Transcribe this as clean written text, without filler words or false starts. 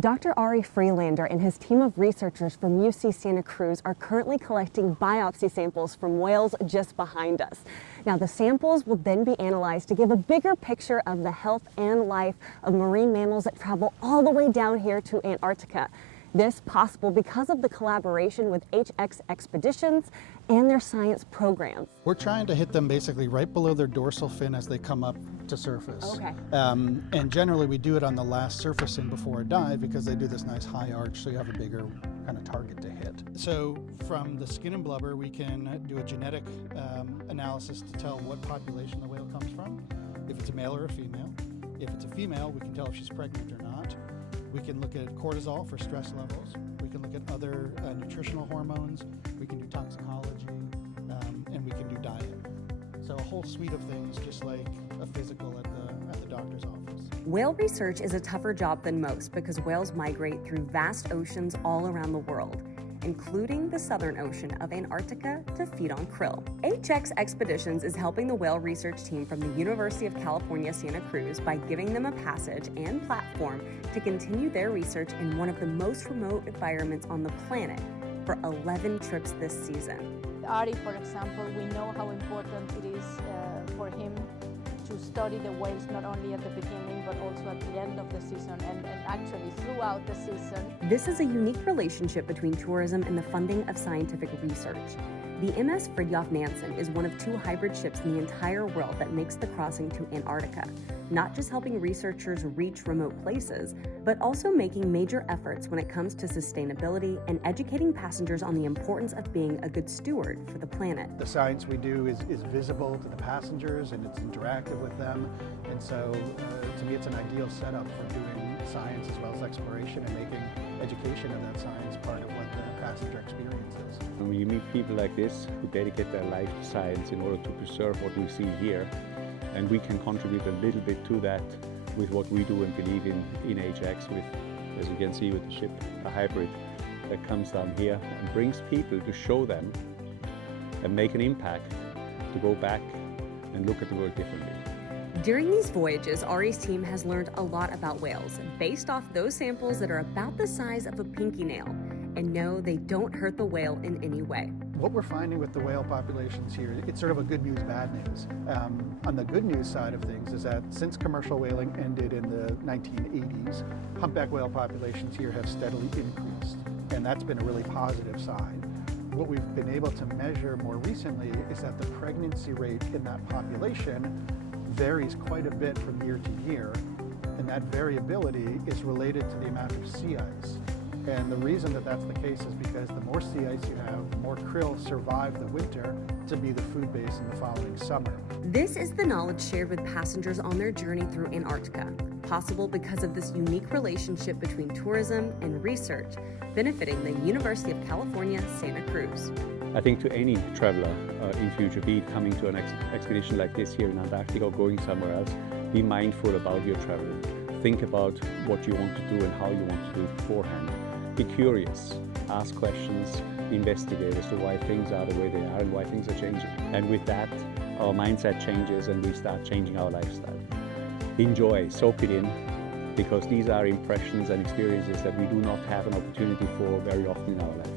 Dr. Ari Freelander and his team of researchers from UC Santa Cruz are currently collecting biopsy samples from whales just behind us. Now, the samples will then be analyzed to give a bigger picture of the health and life of marine mammals that travel all the way down here to Antarctica. This possible because of the collaboration with HX Expeditions and their science programs. We're trying to hit them basically right below their dorsal fin as they come up to surface. Okay. And generally we do it on the last surfacing before a dive because they do this nice high arch, so you have a bigger kind of target to hit. So from the skin and blubber, we can do a genetic analysis to tell what population the whale comes from, if it's a male or a female. If it's a female, we can tell if she's pregnant or not. We can look at cortisol for stress levels. We can look at other nutritional hormones. We can do toxicology, and we can do diet. So a whole suite of things, just like a physical at the doctor's office. Whale research is a tougher job than most because whales migrate through vast oceans all around the world, including the Southern Ocean of Antarctica to feed on krill. HX Expeditions is helping the whale research team from the University of California, Santa Cruz by giving them a passage and platform to continue their research in one of the most remote environments on the planet for 11 trips this season. Ari, for example, we know how important it is for him to study the whales not only at the beginning but also at the end of the season and actually throughout the season. This is a unique relationship between tourism and the funding of scientific research. The MS Fridtjof Nansen is one of 2 hybrid ships in the entire world that makes the crossing to Antarctica, not just helping researchers reach remote places, but also making major efforts when it comes to sustainability and educating passengers on the importance of being a good steward for the planet. The science we do is visible to the passengers and it's interactive with them. And so to me, it's an ideal setup for doing science as well as exploration and making education of that science part of what the passenger experience is. When you meet people like this who dedicate their life to science in order to preserve what we see here, and we can contribute a little bit to that with what we do and believe in HX with, as you can see with the ship, a hybrid that comes down here and brings people to show them and make an impact to go back and look at the world differently. During these voyages, Ari's team has learned a lot about whales based off those samples that are about the size of a pinky nail. And no, they don't hurt the whale in any way. What we're finding with the whale populations here, it's sort of a good news, bad news. On the good news side of things is that since commercial whaling ended in the 1980s, humpback whale populations here have steadily increased. And that's been a really positive sign. What we've been able to measure more recently is that the pregnancy rate in that population varies quite a bit from year to year. And that variability is related to the amount of sea ice. And the reason that that's the case is because the more sea ice you have, the more krill survive the winter to be the food base in the following summer. This is the knowledge shared with passengers on their journey through Antarctica, possible because of this unique relationship between tourism and research, benefiting the University of California, Santa Cruz. I think to any traveler in future, be it coming to an expedition like this here in Antarctica or going somewhere else, be mindful about your travel. Think about what you want to do and how you want to do it beforehand. Be curious, ask questions, investigate as to why things are the way they are and why things are changing. And with that, our mindset changes and we start changing our lifestyle. Enjoy, soak it in, because these are impressions and experiences that we do not have an opportunity for very often in our lives.